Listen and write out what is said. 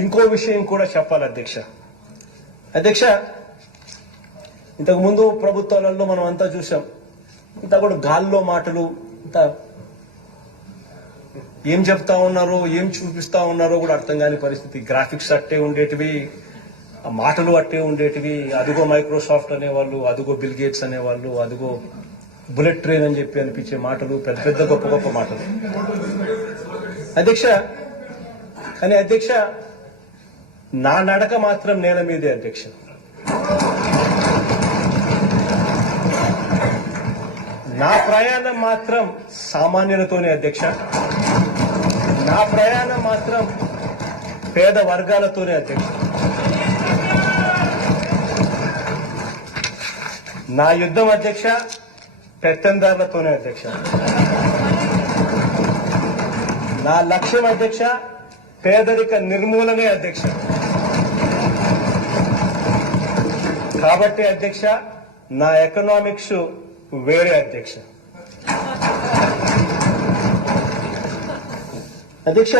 ఇంకో విషయం కూడా చెప్పాలి అధ్యక్ష. అధ్యక్ష, ఇంతకుముందు ప్రభుత్వాలలో మనం అంతా చూసాం, ఇంత కూడా గాల్లో మాటలు, ఇంత ఏం చెప్తా ఉన్నారో ఏం చూపిస్తా ఉన్నారో కూడా అర్థం కాని పరిస్థితి. గ్రాఫిక్స్ అట్టే ఉండేటివి, ఆ మాటలు అట్టే ఉండేటివి. అదిగో మైక్రోసాఫ్ట్ అనేవాళ్ళు, అదిగో బిల్ గేట్స్ అనేవాళ్ళు, అదిగో బుల్లెట్ ట్రైన్ అని చెప్పి అనిపించే మాటలు, పెద్ద పెద్ద గొప్ప గొప్ప మాటలు అధ్యక్ష. కానీ అధ్యక్ష, నా నడక మాత్రం నేల మీదే అధ్యక్ష. నా ప్రయాణం మాత్రం సామాన్యులతోనే అధ్యక్ష. నా ప్రయాణం మాత్రం పేద వర్గాలతోనే అధ్యక్ష. నా యుద్ధం అధ్యక్ష పెత్తందారులతోనే అధ్యక్ష. నా లక్ష్యం అధ్యక్ష పేదరిక నిర్మూలనే అధ్యక్ష. కాబట్టి అధ్యక్ష, నా ఎకనామిక్స్ వేరే అధ్యక్ష. అధ్యక్ష